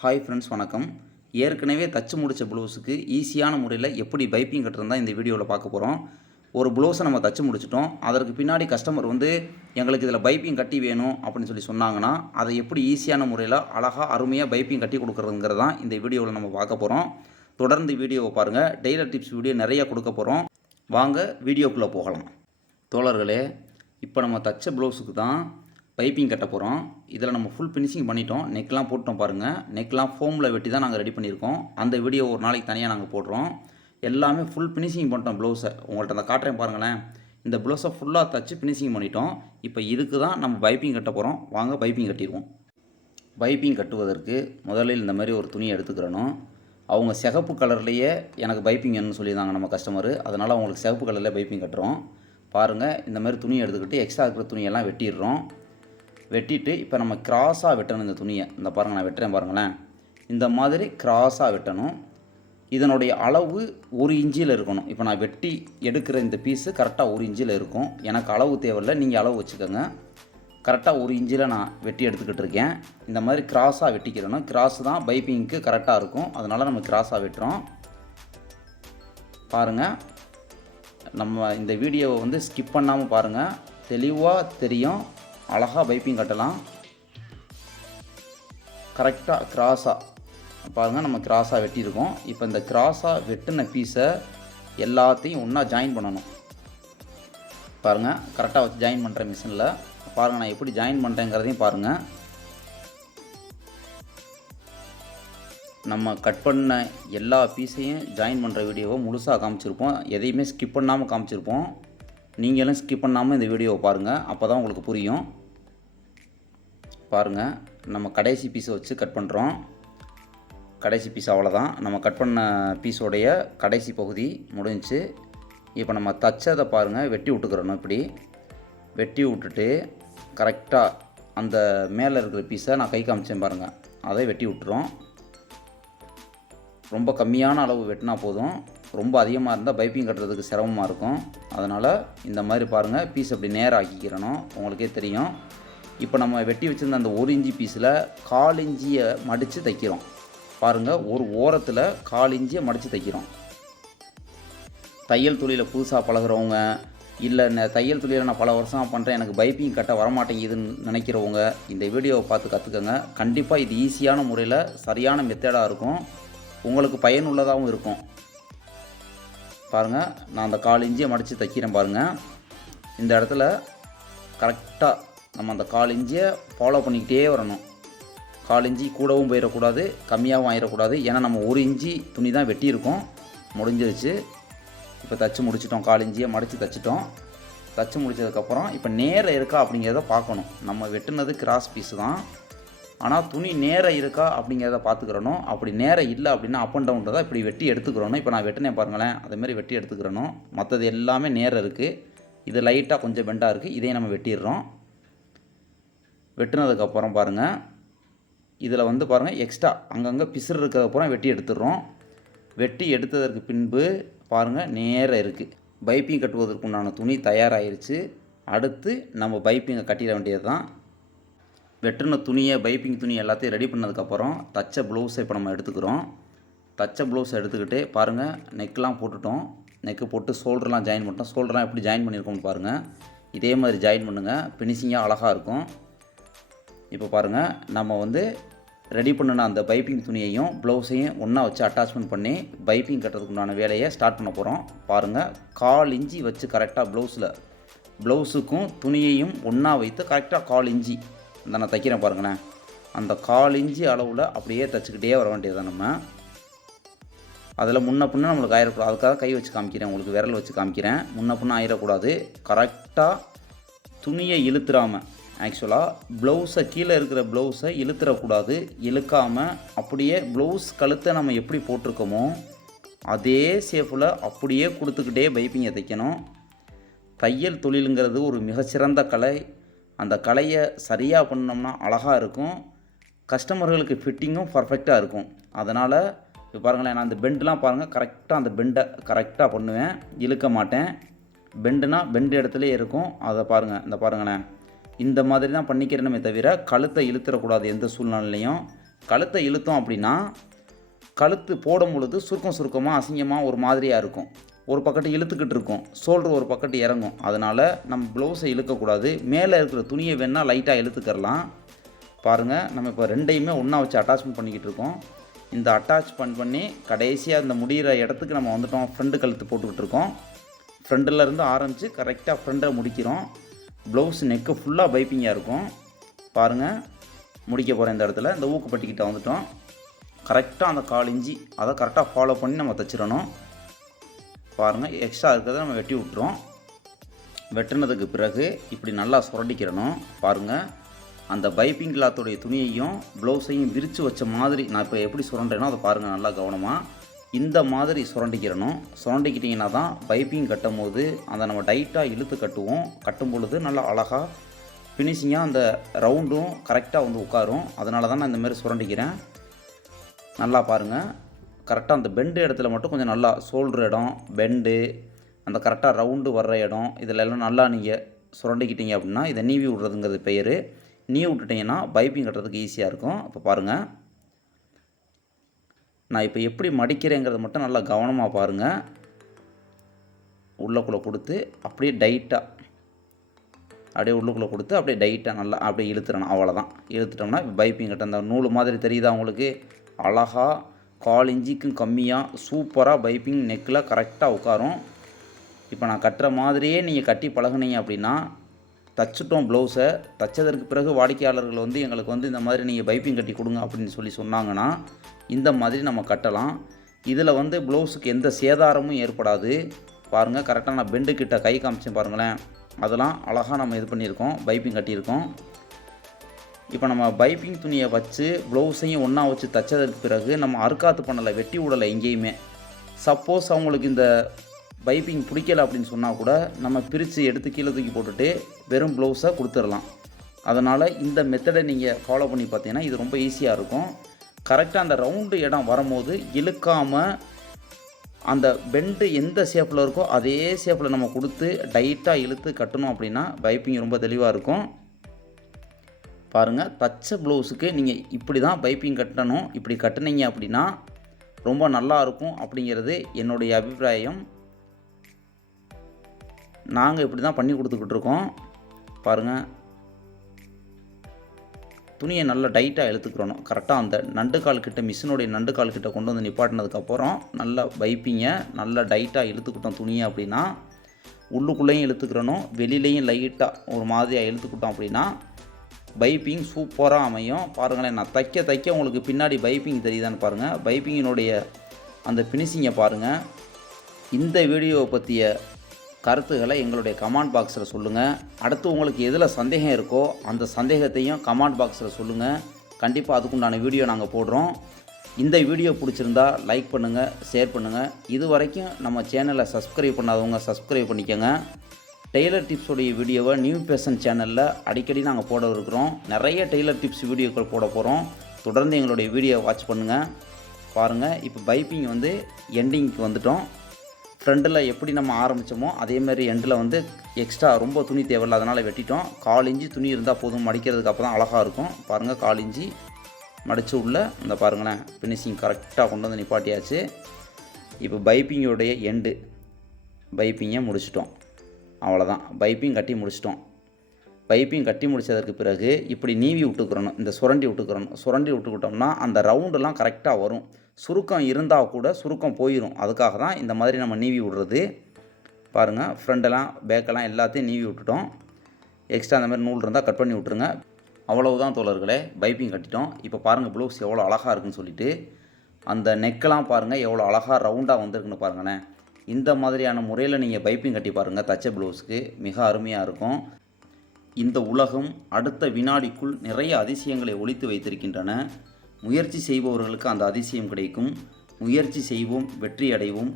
Hi friends, வணக்கம். ஏற்கனவே தச்சு முடித்த ப்ளவுஸுக்கு ஈஸியான முறையில் எப்படி பைப்பிங் கட்டுறது தான் இந்த வீடியோவில் பார்க்க போகிறோம். ஒரு ப்ளவுஸை நம்ம தச்சு முடிச்சிட்டோம். அதற்கு பின்னாடி கஸ்டமர் எங்களுக்கு இதில் பைப்பிங் கட்டி வேணும் அப்படின்னு சொன்னாங்கன்னா, அதை எப்படி ஈஸியான முறையில் அழகாக அருமையாக பைப்பிங் கட்டி கொடுக்குறதுங்கிறது தான் இந்த வீடியோவில் நம்ம பார்க்க போகிறோம். தொடர்ந்து வீடியோவை பாருங்கள். டெய்லர் டிப்ஸ் வீடியோ நிறையா கொடுக்க போகிறோம். வாங்க வீடியோக்குள்ளே போகலாம். தோழர்களே, இப்போ நம்ம தச்ச ப்ளவுஸுக்கு தான் பைப்பிங் கட்ட போகிறோம். இதில் நம்ம ஃபுல் ஃபினிஷிங் பண்ணிட்டோம். நெக்லாம் போட்டோம் பாருங்கள். நெக்லாம் ஃபோமில் வெட்டி தான் நாங்கள் ரெடி பண்ணியிருக்கோம். அந்த வீடியோ ஒரு நாளைக்கு தனியாக நாங்கள் போடுறோம். எல்லாமே ஃபுல் ஃபினிஷிங் பண்ணிட்டோம் ப்ளவுஸை. உங்கள்கிட்ட அந்த காட்டுறேன் பாருங்களேன். இந்த ப்ளவுஸை ஃபுல்லாக தச்சு ஃபினிஷிங் பண்ணிட்டோம். இப்போ இதுக்கு தான் நம்ம பைப்பிங் கட்ட போகிறோம். வாங்க பைப்பிங் கட்டிடுவோம். பைப்பிங் கட்டுவதற்கு முதலில் இந்த மாதிரி ஒரு துணியை எடுத்துக்கிறணும். அவங்க சிகப்பு கலர்லேயே எனக்கு பைப்பிங் வேணும்னு சொல்லியிருந்தாங்க நம்ம கஸ்டமரு. அதனால் அவங்களுக்கு சிகப்பு கலரில் பைப்பிங் கட்டுறோம். பாருங்கள், இந்த மாதிரி துணியை எடுத்துக்கிட்டு எக்ஸ்ட்ரா இருக்கிற துணியெல்லாம் வெட்டிடுறோம். வெட்டிட்டு இப்போ நம்ம கிராஸாக வெட்டணும். இந்த துணியை இந்த பாருங்கள், நான் வெட்டுறேன் பாருங்களேன். இந்த மாதிரி கிராஸாக வெட்டணும். இதனுடைய அளவு 1 இன்ச்சில் இருக்கணும். இப்போ நான் வெட்டி எடுக்கிற இந்த பீஸு கரெக்டாக 1 இன்ச்சில் இருக்கும். எனக்கு அளவு தேவையில்லை, நீங்கள் அளவு வச்சுக்கோங்க. கரெக்டாக 1 இன்ச்சில் நான் வெட்டி எடுத்துக்கிட்டு இருக்கேன். இந்த மாதிரி கிராஸாக வெட்டிக்கிறணும். கிராஸ் தான் பைப்பிங்க்கு கரெக்டாக இருக்கும். அதனால் நம்ம கிராஸாக வெட்டுறோம். பாருங்கள், நம்ம இந்த வீடியோவை ஸ்கிப் பண்ணாமல் பாருங்கள். தெளிவாக தெரியும். அழகாக பைப்பிங் கட்டலாம். கரெக்டாக கிராஸாக பாருங்கள், நம்ம கிராஸாக வெட்டியிருக்கோம். இப்போ இந்த கிராஸாக வெட்டின பீஸை எல்லாத்தையும் ஒன்றா ஜாயின் பண்ணணும். பாருங்கள், கரெக்டாக வச்சு ஜாயின் பண்ணுற மிஷினில் பாருங்கள், நான் எப்படி ஜாயின் பண்ணுறேங்கிறதையும் பாருங்கள். நம்ம கட் பண்ண எல்லா பீஸையும் ஜாயின் பண்ணுற வீடியோவை முழுசாக காமிச்சிருப்போம். எதையுமே ஸ்கிப் பண்ணாமல் காமிச்சிருப்போம். நீங்களும் ஸ்கிப் பண்ணாமல் இந்த வீடியோவை பாருங்கள். அப்போ தான் உங்களுக்கு புரியும். பாருங்கள், நம்ம கடைசி பீஸை வச்சு கட் பண்ணுறோம். கடைசி பீஸ் அவ்வளோதான். நம்ம கட் பண்ண பீஸோடைய கடைசி பகுதி முடிஞ்சிச்சு. இப்போ நம்ம தச்சதை பாருங்கள், வெட்டி விட்டுக்கிறணும். இப்படி வெட்டி விட்டுட்டு கரெக்டாக அந்த மேலே இருக்கிற பீஸை நான் கை காமிச்சேன் பாருங்கள், அதை வெட்டி விட்டுறோம். ரொம்ப கம்மியான அளவு வெட்டினா போதும். ரொம்ப அதிகமாக இருந்தால் பைப்பிங் கட்டுறதுக்கு சிரமமாக இருக்கும். அதனால் இந்த மாதிரி பாருங்கள், பீஸ் அப்படி நேராக ஆக்கிக்கிறணும். உங்களுக்கே தெரியும். இப்போ நம்ம வெட்டி வச்சுருந்த அந்த 1 இன்ச்சி பீஸில் 1/4 இன்ச்சியை மடித்து தைக்கிறோம். பாருங்கள், ஒரு ஓரத்தில் 1/4 இன்ச்சியை மடித்து தைக்கிறோம். தையல் தொழிலில் புதுசாக பழகிறவங்க, இல்லை தையல் தொழிலில் நான் பல வருஷமாக பண்ணுறேன், எனக்கு பைப்பிங் கட்ட வரமாட்டேங்குதுன்னு நினைக்கிறவங்க இந்த வீடியோவை பார்த்து கற்றுக்கங்க. கண்டிப்பாக இது ஈஸியான முறையில் சரியான மெத்தடாக இருக்கும். உங்களுக்கு பயனுள்ளதாகவும் இருக்கும். பாருங்கள், நான் அந்த 1/4 இன்ச்சியை மடித்து தைக்கிறேன் பாருங்கள். இந்த இடத்துல கரெக்டாக நம்ம அந்த 1/4 இன்ச்சியை ஃபாலோ பண்ணிக்கிட்டே வரணும். 1/4 இன்ச்சி கூடவும் போயிடக்கூடாது, கம்மியாகவும் ஆயிடக்கூடாது. ஏன்னா நம்ம 1 இன்ச்சி துணி தான் வெட்டியிருக்கோம். முடிஞ்சிருச்சு. இப்போ தச்சு முடிச்சிட்டோம். 1/4 இன்ச்சியை மடித்து தச்சிட்டோம். தச்சு முடித்ததுக்கப்புறம் இப்போ நேரம் இருக்கா அப்படிங்கிறத பார்க்கணும். நம்ம வெட்டினது கிராஸ் பீஸு தான், ஆனால் துணி நேரம் இருக்கா அப்படிங்கிறத பார்த்துக்கிறணும். அப்படி நேரம் இல்லை அப்படின்னா அப் அண்ட் டவுனில் தான் இப்படி வெட்டி எடுத்துக்கிறணும். இப்போ நான் வெட்டினேன் பாருங்களேன், அதேமாதிரி வெட்டி எடுத்துக்கிறணும். மற்றது எல்லாமே நேரம் இருக்குது. இது லைட்டாக கொஞ்சம் பெண்டாக இருக்குது. இதையும் நம்ம வெட்டிடுறோம். வெட்டினதுக்கப்புறம் பாருங்கள், இதில் பாருங்கள் எக்ஸ்ட்ரா அங்கங்கே பிசுறு இருக்கிறதுக்கப்புறம் வெட்டி எடுத்துடுறோம். வெட்டி எடுத்ததற்கு பின்பு பாருங்கள், நேரம் இருக்குது. பைப்பிங் கட்டுவதற்குண்டான துணி தயாராகிருச்சு. அடுத்து நம்ம பைப்பிங்கை கட்டிட வேண்டியது தான். வெட்டின துணியை, பைப்பிங் துணி எல்லாத்தையும் ரெடி பண்ணதுக்கப்புறம் தச்ச ப்ளவுஸை இப்போ நம்ம எடுத்துக்கிறோம். தச்ச ப்ளவுஸை எடுத்துக்கிட்டு பாருங்கள், நெக்லாம் போட்டுட்டோம். நெக்கு போட்டு ஷோல்டர்லாம் ஜாயின் பண்ணிட்டோம். ஷோல்டர்லாம் எப்படி ஜாயின் பண்ணியிருக்கோம்னு பாருங்கள். இதே மாதிரி ஜாயின் பண்ணுங்கள். ஃபினிஷிங்காக அழகாக இருக்கும். இப்போ பாருங்கள், நம்ம ரெடி பண்ணின அந்த பைப்பிங் துணியையும் ப்ளவுஸையும் ஒன்றா வச்சு அட்டாச்மெண்ட் பண்ணி பைப்பிங் கட்டுறதுக்கு உண்டான வேலையை ஸ்டார்ட் பண்ண போகிறோம். பாருங்கள், 1/4 இன்ச்சி வச்சு கரெக்டாக ப்ளவுஸுக்கும் துணியையும் ஒன்றா வைத்து கரெக்டாக 1/4 இன்ச்சி இந்த நான் தைக்கிறேன் பாருங்களேன். அந்த 1/4 இன்ச்சி அளவில் அப்படியே தைச்சிக்கிட்டே வர வேண்டியது தான். நம்ம அதில் முன்ன பின்ன நம்மளுக்கு ஆயிடக்கூடாது. அதுக்காக கை வச்சு காமிக்கிறேன், உங்களுக்கு விரல் வச்சு காமிக்கிறேன். முன்ன பின்ன ஆயிடக்கூடாது. கரெக்டாக துணியை இழுத்துறாமல், ஆக்சுவலாக ப்ளவுஸை கீழே இருக்கிற ப்ளவுஸை இழுத்துறக்கூடாது. இழுக்காமல் அப்படியே ப்ளவுஸ் கழுத்தை நம்ம எப்படி போட்டிருக்கோமோ அதே ஷேப்பில் அப்படியே கொடுத்துக்கிட்டே பைப்பிங்கை தைக்கணும். தையல் தொழிலுங்கிறது ஒரு மிகச்சிறந்த கலை. அந்த கலையை சரியாக பண்ணோம்னா அழகாக இருக்கும். கஸ்டமர்களுக்கு ஃபிட்டிங்கும் பர்ஃபெக்டாக இருக்கும். அதனால் இப்போ பாருங்களேன், நான் அந்த பெண்டுலாம் பாருங்கள், கரெக்டாக அந்த பெண்டை கரெக்டாக பண்ணுவேன். இழுக்க மாட்டேன். பெண்டுனா பெண்டு இடத்துலையே இருக்கும். அதை பாருங்கள், இந்த பாருங்களேன், இந்த மாதிரி தான் பண்ணிக்கிறேனுமே தவிர கழுத்தை இழுத்துறக்கூடாது எந்த சூழ்நிலையும். கழுத்தை இழுத்தோம் அப்படின்னா கழுத்து போடும் பொழுது சுருக்கமாக அசிங்கமாக ஒரு மாதிரியாக இருக்கும். ஒரு பக்கத்து இழுத்துக்கிட்டு இருக்கும், ஷோல்டர் ஒரு பக்கத்து இறங்கும். அதனால் நம்ம ப்ளவுஸை இழுக்கக்கூடாது. மேலே இருக்கிற துணியை வேணால் லைட்டாக இழுத்துக்கிறலாம். பாருங்கள், நம்ம இப்போ ரெண்டையுமே ஒன்றா வச்சு அட்டாச்மெண்ட் பண்ணிக்கிட்டு இருக்கோம். இந்த அட்டாச்மெண்ட் பண்ணி கடைசியாக இந்த முடிகிற இடத்துக்கு நம்ம வந்துட்டோம். ஃப்ரண்ட்டு கழுத்து போட்டுக்கிட்டு இருக்கோம். ஃப்ரண்ட்டிலேருந்து ஆரம்பித்து கரெக்டாக ஃப்ரண்ட்டை முடிக்கிறோம். ப்ளவுஸ் நெக்கு ஃபுல்லாக பைப்பிங்காக இருக்கும். பாருங்கள், முடிக்க போகிற இந்த இடத்துல இந்த ஊக்குப்பட்டிக்கிட்ட வந்துட்டோம். கரெக்டாக அந்த 1/4 இன்ச்சு அதை கரெக்டாக ஃபாலோ பண்ணி நம்ம தைச்சிடணும். பாருங்கள், எக்ஸ்ட்ரா இருக்கிறத நம்ம வெட்டி விட்டுறோம். வெட்டினதுக்கு பிறகு இப்படி நல்லா சுரண்டிக்கிறணும். பாருங்கள், அந்த பைப்பிங் கிளாத்துடைய துணியையும் ப்ளவுஸையும் விரித்து வச்ச மாதிரி நான் இப்போ எப்படி சுரண்டேனோ அதை பாருங்கள் நல்லா கவனமாக. இந்த மாதிரி சுரண்டிக்கிறணும். சுரண்டிக்கிட்டிங்கன்னா தான் பைப்பிங் கட்டும் போது அதை நம்ம டைட்டாக இழுத்து கட்டுவோம். கட்டும் பொழுது நல்லா அழகாக ஃபினிஷிங்காக அந்த ரவுண்டும் கரெக்டாக வந்து உட்காரும். அதனால தான் நான் இந்தமாரி சுரண்டிக்கிறேன். நல்லா பாருங்கள், கரெக்டாக அந்த பெண்டு இடத்துல மட்டும் கொஞ்சம் நல்லா ஷோல்டர் இடம், பெண்டு, அந்த கரெக்டாக ரவுண்டு வர்ற இடம் இதிலெல்லாம் நல்லா நீங்கள் சுரண்டிக்கிட்டீங்க அப்படின்னா இதை நீவி விட்றதுங்கிறது பெயர். நீவி விட்டுட்டிங்கன்னா பைப்பிங் கட்டுறதுக்கு ஈஸியாக இருக்கும். இப்போ பாருங்கள், நான் இப்போ எப்படி மடிக்கிறேங்கிறத மட்டும் நல்லா கவனமாக பாருங்கள். உள்ளக்குள்ளே கொடுத்து அப்படியே டைட்டாக அப்படியே உள்ளுக்குள்ளே கொடுத்து அப்படியே டைட்டாக நல்லா அப்படியே இழுத்துறணும். அவ்வளோதான். இழுத்துட்டோம்னா பைப்பிங் கட்ட அந்த நூல் மாதிரி தெரியுதா உங்களுக்கு? அழகாக 1/4 இன்ச்சுக்கும் கம்மியாக சூப்பராக பைப்பிங் நெக்கில் கரெக்டாக உட்காரும். இப்போ நான் கட்டுற மாதிரியே நீங்கள் கட்டி பழகுனீங்க அப்படின்னா தச்சுட்டோம் ப்ளவுஸை. தைச்சதற்கு பிறகு வாடிக்கையாளர்கள் வந்து எங்களுக்கு வந்து இந்த மாதிரி நீங்கள் பைப்பிங் கட்டி கொடுங்க அப்படின்னு சொல்லி சொன்னாங்கன்னா இந்த மாதிரி நம்ம கட்டலாம். இதில் வந்து ப்ளவுஸுக்கு எந்த சேதாரமும் ஏற்படாது. பாருங்கள், கரெக்டாக நான் பெண்டு கிட்ட கை காமிச்சேன் பாருங்களேன். அதெல்லாம் அழகாக நம்ம இது பண்ணியிருக்கோம், பைப்பிங் கட்டியிருக்கோம். இப்போ நம்ம பைப்பிங் துணியை வச்சு ப்ளவுஸையும் ஒன்றா வச்சு தைச்சதுக்கு பிறகு நம்ம அறுக்காத்து பண்ணலை, வெட்டி விடலை எங்கேயுமே. சப்போஸ் அவங்களுக்கு இந்த பைப்பிங் பிடிக்கலை அப்படின்னு சொன்னால் கூட நம்ம பிரித்து எடுத்து கீழே தூக்கி போட்டுட்டு வெறும் ப்ளவுஸை கொடுத்துடலாம். அதனால் இந்த மெத்தடை நீங்கள் ஃபாலோ பண்ணி பார்த்தீங்கன்னா இது ரொம்ப ஈஸியாக இருக்கும். கரெக்டாக அந்த ரவுண்டு இடம் வரும்போது இழுக்காமல் அந்த பெண்டு எந்த ஷேப்பில் இருக்கோ அதே ஷேப்பில் நம்ம கொடுத்து டைட்டாக இழுத்து கட்டணும் அப்படின்னா பைப்பிங் ரொம்ப தெளிவாக இருக்கும். பாருங்கள், தச்ச ப்ளவுஸுக்கு நீங்கள் இப்படி தான் பைப்பிங் கட்டணும். இப்படி கட்டினீங்க அப்படின்னா ரொம்ப நல்லாயிருக்கும் அப்படிங்கிறது என்னுடைய அபிப்பிராயம். நாங்கள் இப்படி தான் பண்ணி கொடுத்துக்கிட்டு இருக்கோம். பாருங்கள், துணியை நல்லா டைட்டாக இழுத்துக்கிறணும். கரெக்டாக அந்த நண்டு கால் கிட்ட, மிஷினுடைய நண்டு கால் கிட்ட கொண்டு வந்து நிப்பாட்டினதுக்கப்புறம் நல்லா பைப்பிங்கை நல்லா டைட்டாக இழுத்துக்கிட்டோம் துணியை அப்படின்னா, உள்ளுக்குள்ளேயும் இழுத்துக்கிறணும், வெளியிலையும் லைட்டாக ஒரு மாதிரியாக இழுத்துக்கிட்டோம் அப்படின்னா பைப்பிங் சூப்பராக அமையும். பாருங்களேன், நான் தைக்க உங்களுக்கு பின்னாடி பைப்பிங் தெரியுதான்னு பாருங்கள். பைப்பிங்கினுடைய அந்த ஃபினிஷிங்கை பாருங்கள். இந்த வீடியோவை பற்றிய கருத்துக்களை எங்களுடைய கமெண்ட் பாக்ஸில் சொல்லுங்கள். அடுத்து உங்களுக்கு எதில் சந்தேகம் இருக்கோ அந்த சந்தேகத்தையும் கமெண்ட் பாக்ஸில் சொல்லுங்கள். கண்டிப்பாக அதுக்குண்டான வீடியோ நாங்கள் போடுறோம். இந்த வீடியோ பிடிச்சிருந்தா லைக் பண்ணுங்கள், ஷேர் பண்ணுங்கள். இது வரைக்கும் நம்ம சேனலை சப்ஸ்கிரைப் பண்ணாதவங்க சப்ஸ்கிரைப் பண்ணிக்கோங்க. டெய்லர் டிப்ஸோடைய வீடியோவை நியூ பேஷன் சேனலில் அடிக்கடி நாங்கள் போட இருக்கிறோம். நிறைய டெய்லர் டிப்ஸ் வீடியோக்கள் போட போகிறோம். தொடர்ந்து எங்களுடைய வீடியோவை வாட்ச் பண்ணுங்கள். பாருங்கள், இப்போ பைப்பிங் வந்து எண்டிங்க்கு வந்துட்டோம். ஃப்ரண்டில் எப்படி நம்ம ஆரம்பித்தோமோ அதேமாதிரி எண்டில் வந்து எக்ஸ்ட்ரா ரொம்ப துணி தேவையில்லை, அதனால் வெட்டிட்டோம். 1/4 இன்ச்சு துணி இருந்தால் போதும், மடிக்கிறதுக்கு அப்போ தான் அழகாக இருக்கும். பாருங்கள், 1/4 இன்ச்சு மடித்து உள்ள இந்த பாருங்களேன் ஃபினிஷிங் கரெக்டாக கொண்டு வந்து நிப்பாட்டியாச்சு. இப்போ பைப்பிங்கோடைய எண்டு பைப்பிங்கை முடிச்சிட்டோம். அவ்வளோதான், பைப்பிங் கட்டி முடிச்சிட்டோம். பைப்பிங் கட்டி முடித்ததற்கு பிறகு இப்படி நீவி விட்டுக்கிறணும், இந்த சுரண்டி விட்டுக்கிட்டோம்னா அந்த ரவுண்டெல்லாம் கரெக்டாக வரும். சுருக்கம் இருந்தால் கூட சுருக்கம் போயிடும். அதுக்காக தான் இந்த மாதிரி நம்ம நீவி விடுறது. பாருங்கள், ஃப்ரண்டெல்லாம் பேக்கெல்லாம் எல்லாத்தையும் நீவி விட்டுட்டோம். எக்ஸ்ட்ரா அந்த மாதிரி நூல் இருந்தால் கட் பண்ணி விட்ருங்க. அவ்வளவுதான் தோழர்களே, பைப்பிங் கட்டிட்டோம். இப்போ பாருங்கள் ப்ளவுஸ் எவ்வளோ அழகாக இருக்குன்னு சொல்லிட்டு. அந்த நெக்கெல்லாம் பாருங்கள் எவ்வளோ அழகாக ரவுண்டாக வந்திருக்குன்னு பாருங்களேன். இந்த மாதிரியான முறையில் நீங்கள் பைப்பிங் கட்டி பாருங்கள், தச்ச ப்ளவுஸுக்கு மிக அருமையாக இருக்கும். இந்த உலகம் அடுத்த வினாடிக்குள் நிறைய அதிசயங்களை ஒளித்து வைத்திருக்கின்றன. முயற்சி செய்பவர்களுக்கு அந்த அதிசயம் கிடைக்கும். முயற்சி செய்வோம், வெற்றி அடைவோம்.